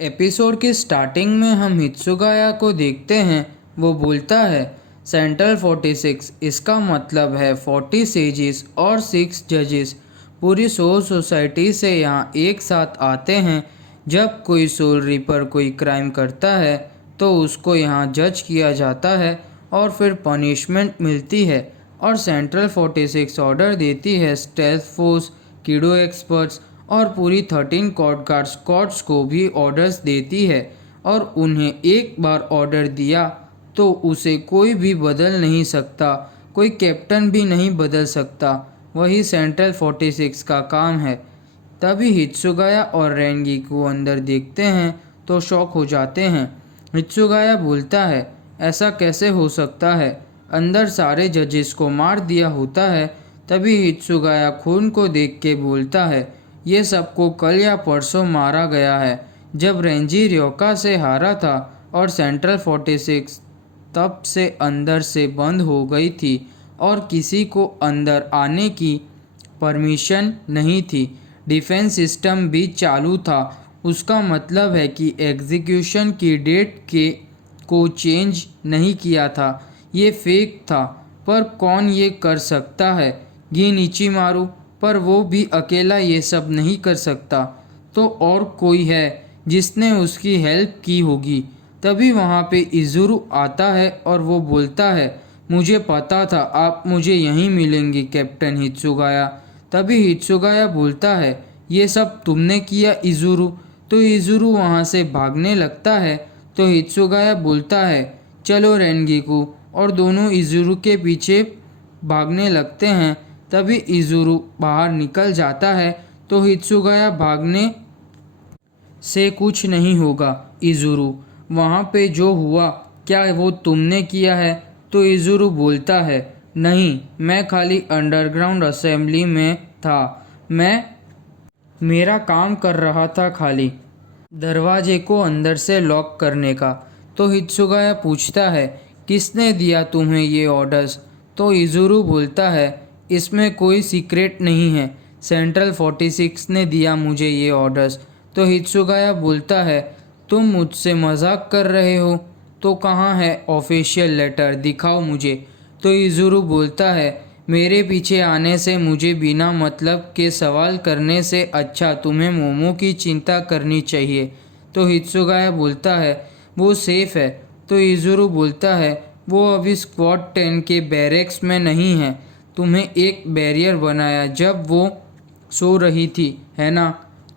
Episode की starting में हम हित्सुगाया को देखते हैं। वो बोलता है सेंट्रल 46, इसका मतलब है 40 सेजिस और 6 जजेस पूरी सोल सोसाइटी से यहाँ एक साथ आते हैं। जब कोई सोल रीपर कोई क्राइम करता है तो उसको यहाँ जज किया जाता है और फिर पनिशमेंट मिलती है। और सेंट्रल 46 ऑर्डर देती है स्टेल्थ फोर्स, कीडो एक्सपर्ट्स और पूरी 13 कॉर्ड स्क्वाड्स को भी ऑर्डर्स देती है। और उन्हें एक बार ऑर्डर दिया तो उसे कोई भी बदल नहीं सकता, कोई कैप्टन भी नहीं बदल सकता। वही सेंट्रल 46 का काम है। तभी हित्सुगाया और रेंगी को अंदर देखते हैं तो शॉक हो जाते हैं। हित्सुगाया बोलता है ऐसा कैसे हो सकता है, अंदर सारे जजेस को मार दिया होता है। तभी हित्सुगाया खून को देख के बोलता है ये सबको कल या परसों मारा गया है, जब रेंजी रियोका से हारा था और सेंट्रल 46 तब से अंदर से बंद हो गई थी और किसी को अंदर आने की परमिशन नहीं थी। डिफेंस सिस्टम भी चालू था। उसका मतलब है कि एग्जीक्यूशन की डेट के को चेंज नहीं किया था। ये फेक था। पर कौन ये कर सकता है? गिन इचिमारू, पर वो भी अकेला ये सब नहीं कर सकता। तो और कोई है जिसने उसकी हेल्प की होगी। तभी वहाँ पे इजुरु आता है और वो बोलता है मुझे पता था आप मुझे यहीं मिलेंगे कैप्टन हित्सुगाया। तभी हित्सुगाया बोलता है ये सब तुमने किया इजुरु। तो इजुरु वहाँ से भागने लगता है तो हित्सुगाया बोलता है चलो रेनगिकू, और दोनों इजुरु के पीछे भागने लगते हैं। तभी इजुरु बाहर निकल जाता है तो हित्सुगाया भागने से कुछ नहीं होगा इजुरु, वहाँ पे जो हुआ क्या वो तुमने किया है? तो इजुरु बोलता है नहीं, मैं खाली अंडरग्राउंड असेंबली में था, मैं मेरा काम कर रहा था खाली दरवाजे को अंदर से लॉक करने का। तो हित्सुगाया पूछता है किसने दिया तुम्हें ये ऑर्डर्स? तो इजुरु बोलता है इसमें कोई सीक्रेट नहीं है, सेंट्रल 46 ने दिया मुझे ये ऑर्डर्स। तो हित्सुगाया बोलता है तुम मुझसे मजाक कर रहे हो? तो कहाँ है ऑफिशियल लेटर, दिखाओ मुझे। तो इजुरु बोलता है मेरे पीछे आने से, मुझे बिना मतलब के सवाल करने से अच्छा तुम्हें मोमो की चिंता करनी चाहिए। तो हित्सुगाया बोलता है वो सेफ है। तो इजुरु बोलता है वो अभी स्क्वाड 10 के बैरेक्स में नहीं है, तुम्हें एक बैरियर बनाया जब वो सो रही थी, है ना?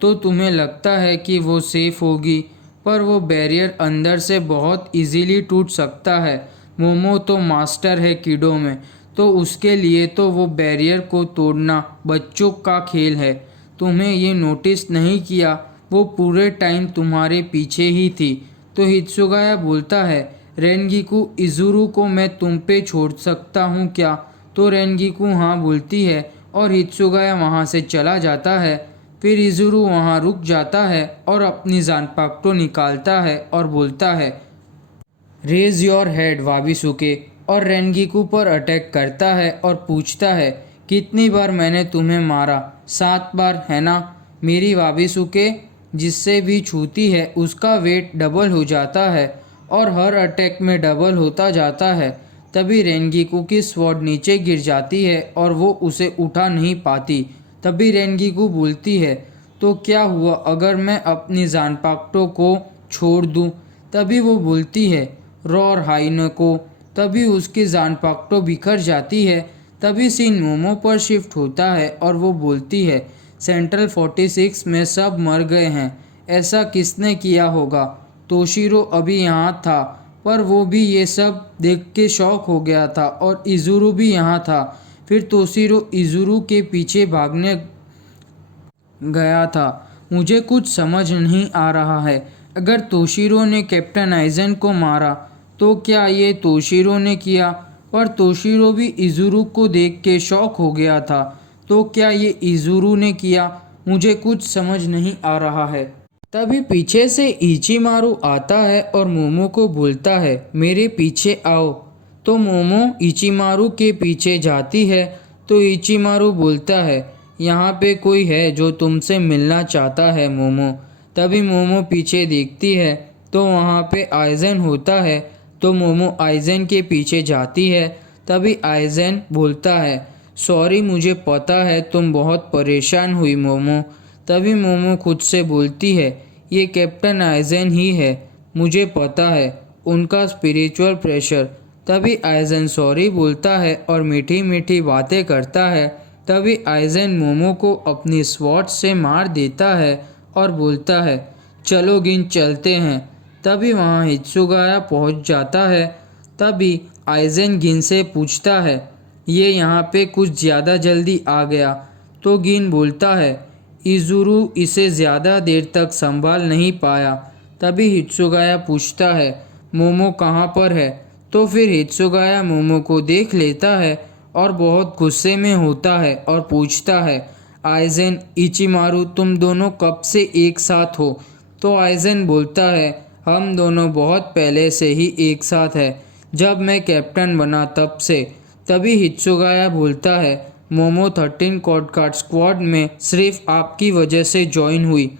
तो तुम्हें लगता है कि वो सेफ होगी, पर वो बैरियर अंदर से बहुत इजीली टूट सकता है। मोमो तो मास्टर है कीडो में, तो उसके लिए तो वो बैरियर को तोड़ना बच्चों का खेल है। तुम्हें ये नोटिस नहीं किया, वो पूरे टाइम तुम्हारे पीछे ही थी। तो हित्सुगाया बोलता है रेनगिकू, इजुरु को मैं तुम पे छोड़ सकता हूँ क्या? तो रेनगिकू हाँ बोलती है और हित्सुगाया वहाँ से चला जाता है। फिर इजुरु वहाँ रुक जाता है और अपनी जानपाक्टो निकालता है और बोलता है रेज योर हेड वाबिसुके, और रेनगिकू पर अटैक करता है और पूछता है कितनी बार मैंने तुम्हें मारा? 7 बार, है ना? मेरी वाबिसुके जिससे भी छूती है उसका वेट डबल हो जाता है और हर अटैक में डबल होता जाता है। तभी रेनगिकू की स्वॉर्ड नीचे गिर जाती है और वो उसे उठा नहीं पाती। तभी रेनगिकू बोलती है तो क्या हुआ अगर मैं अपनी जानपाक्टो को छोड़ दूँ? तभी वो बोलती है रॉर हाइनको। तभी उसकी जानपाक्टो बिखर जाती है। तभी सीन मोमो पर शिफ्ट होता है और वो बोलती है सेंट्रल 46 में सब मर गए हैं, ऐसा किसने किया होगा? तोशिरो अभी यहाँ था, पर वो भी ये सब देख के शॉक हो गया था, और इजुरु भी यहाँ था। फिर तोशिरो इजुरु के पीछे भागने गया था। मुझे कुछ समझ नहीं आ रहा है, अगर तोशिरो ने कैप्टन आइजन को मारा तो क्या ये तोशिरो ने किया? पर तोशिरो भी इजुरु को देख के शॉक हो गया था, तो क्या ये इजुरु ने किया? मुझे कुछ समझ नहीं आ रहा है। तभी पीछे से इचिमारू आता है और मोमो को बोलता है मेरे पीछे आओ। तो मोमो इचिमारू के पीछे जाती है तो इचिमारू बोलता है यहाँ पे कोई है जो तुमसे मिलना चाहता है मोमो। तभी मोमो पीछे देखती है तो वहाँ पे आइजन होता है। तो मोमो आइजन के पीछे जाती है। तभी आइजन बोलता है, सॉरी मुझे पता है तुम बहुत परेशान हुई मोमो। तभी मोमो खुद से बोलती है, ये कैप्टन आइजन ही है, मुझे पता है उनका स्पिरिचुअल प्रेशर। तभी आइजन सॉरी बोलता है और मीठी मीठी बातें करता है। तभी आइजन मोमो को अपनी स्वॉर्ड से मार देता है और बोलता है, चलो गिन चलते हैं। तभी वहाँ हित्सुगाया पहुँच जाता है। तभी आइजन गिन से पूछता है, ये यहाँ पे कुछ ज़्यादा जल्दी आ गया। तो गिन बोलता है, इजुरु इसे ज़्यादा देर तक संभाल नहीं पाया। तभी हित्सुगाया पूछता है, मोमो कहाँ पर है। तो फिर हित्सुगाया मोमो को देख लेता है और बहुत गुस्से में होता है और पूछता है, आइजन इचिमारू तुम दोनों कब से एक साथ हो। तो आइजन बोलता है, हम दोनों बहुत पहले से ही एक साथ है, जब मैं कैप्टन बना तब से। तभी हित्सुगाया बोलता है, मोमो 13 कॉडकार्ड स्क्वाड में सिर्फ आपकी वजह से ज्वाइन हुई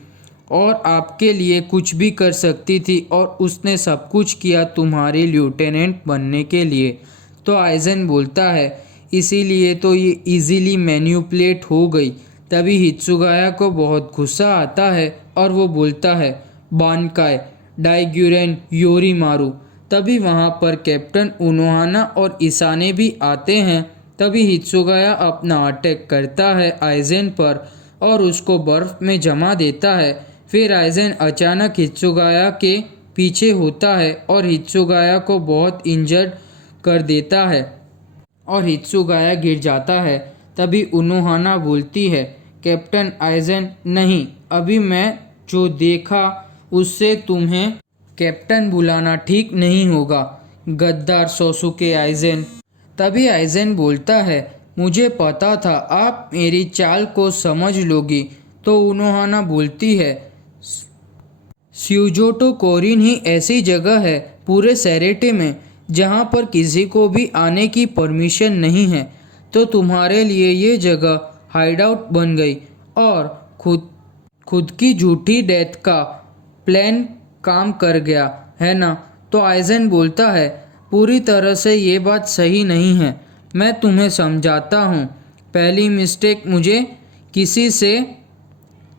और आपके लिए कुछ भी कर सकती थी और उसने सब कुछ किया तुम्हारे लेफ्टिनेंट बनने के लिए। तो आइजन बोलता है, इसीलिए तो ये इजीली मैन्युपुलेट हो गई। तभी हित्सुगाया को बहुत गुस्सा आता है और वो बोलता है, बानकाई डाइग्यूरेन योरीमारू। तभी वहाँ पर कैप्टन उनोहाना और इसाने भी आते हैं। तभी हित्सुगाया अपना अटैक करता है आइजन पर और उसको बर्फ में जमा देता है। फिर आइजन अचानक हित्सुगाया के पीछे होता है और हित्सुगाया को बहुत इंजर्ड कर देता है और हित्सुगाया गिर जाता है। तभी उनोहाना बोलती है, कैप्टन आइजन नहीं, अभी मैं जो देखा उससे तुम्हें कैप्टन बुलाना ठीक नहीं होगा, गद्दार सोसुके आइजन। तभी आइजन बोलता है, मुझे पता था आप मेरी चाल को समझ लोगी। तो उनोहाना बोलती है, स्यूजोटो कोरिन ही ऐसी जगह है पूरे सैरेटे में जहाँ पर किसी को भी आने की परमिशन नहीं है, तो तुम्हारे लिए ये जगह हाइडआउट बन गई और खुद की झूठी डेथ का प्लान काम कर गया है ना। तो आइजन बोलता है, पूरी तरह से ये बात सही नहीं है, मैं तुम्हें समझाता हूँ। पहली मिस्टेक, मुझे किसी से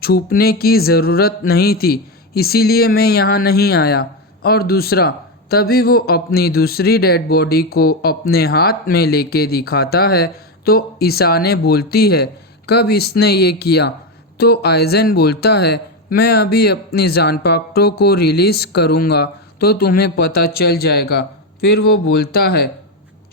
छुपने की ज़रूरत नहीं थी, इसीलिए मैं यहाँ नहीं आया। और दूसरा, तभी वो अपनी दूसरी डेड बॉडी को अपने हाथ में लेके दिखाता है। तो इसाने बोलती है, कब इसने ये किया। तो आइजन बोलता है, मैं अभी अपनी जानपाक्टो को रिलीज़ करूँगा तो तुम्हें पता चल जाएगा। फिर वो बोलता है,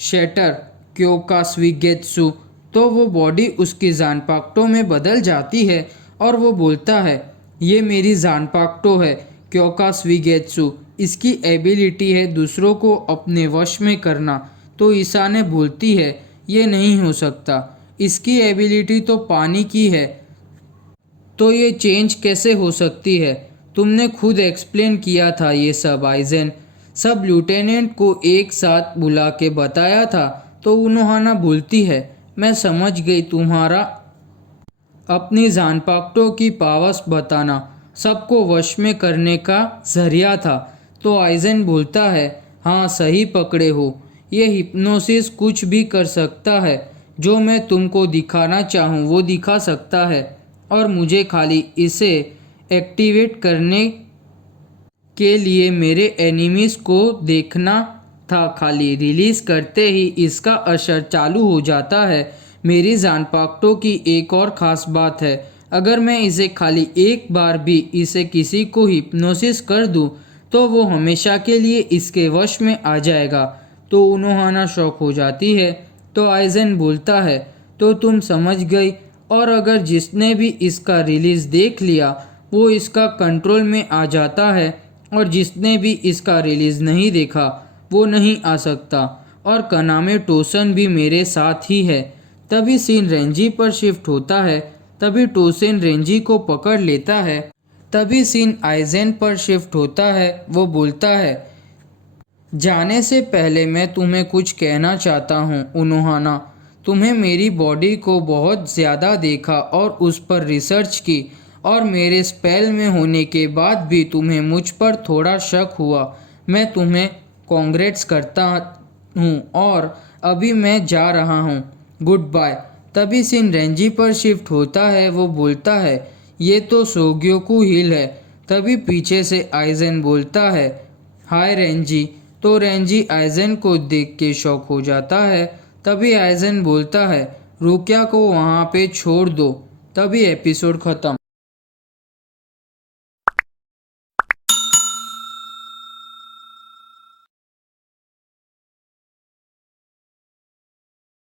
शैटर क्योकास्विगेत्सु। तो वो बॉडी उसकी जानपाक्टो में बदल जाती है और वो बोलता है, ये मेरी जानपाक्टो है क्योकास्विगेत्सु, इसकी एबिलिटी है दूसरों को अपने वश में करना। तो इसाने बोलती है, ये नहीं हो सकता, इसकी एबिलिटी तो पानी की है, तो ये चेंज कैसे हो सकती है। तुमने खुद एक्सप्लेन किया था ये सब आइजन, सब लेफ्टिनेंट को एक साथ बुला के बताया था। तो उनोहाना बोलती है, मैं समझ गई, तुम्हारा अपनी जानपाक्टो की पावर्स बताना सबको वश में करने का जरिया था। तो आइजन बोलता है, हाँ सही पकड़े हो, ये हिप्नोसिस कुछ भी कर सकता है, जो मैं तुमको दिखाना चाहूँ वो दिखा सकता है और मुझे खाली इसे एक्टिवेट करने के लिए मेरे एनिमीज़ को देखना था, खाली रिलीज़ करते ही इसका असर चालू हो जाता है। मेरी जानपाक्टो की एक और ख़ास बात है, अगर मैं इसे खाली एक बार भी इसे किसी को हिप्नोसिस कर दूं तो वो हमेशा के लिए इसके वश में आ जाएगा। तो उनोहाना शॉक हो जाती है। तो आइजन बोलता है, तो तुम समझ गई, और अगर जिसने भी इसका रिलीज़ देख लिया वो इसका कंट्रोल में आ जाता है और जिसने भी इसका रिलीज़ नहीं देखा वो नहीं आ सकता। और कनामे टोसन भी मेरे साथ ही है। तभी सीन रेंजी पर शिफ्ट होता है। तभी टोसेन रेंजी को पकड़ लेता है। तभी सीन आइजेन पर शिफ्ट होता है। वो बोलता है, जाने से पहले मैं तुम्हें कुछ कहना चाहता हूँ उनोहाना। तुम्हें मेरी बॉडी को बहुत ज़्यादा देखा और उस पर रिसर्च की और मेरे स्पेल में होने के बाद भी तुम्हें मुझ पर थोड़ा शक हुआ। मैं तुम्हें कांग्रेट्स करता हूँ और अभी मैं जा रहा हूँ। Goodbye. तभी सीन रेंजी पर शिफ्ट होता है। वो बोलता है, ये तो सोग्योकू हिल है। तभी पीछे से आइजन बोलता है, हाय रेंजी। तो रेंजी आइजन को देख के शॉक हो जाता है। तभी आइजन बोलता है, रुकिया को वहाँ पे छोड़ दो। तभी एपिसोड खत्म।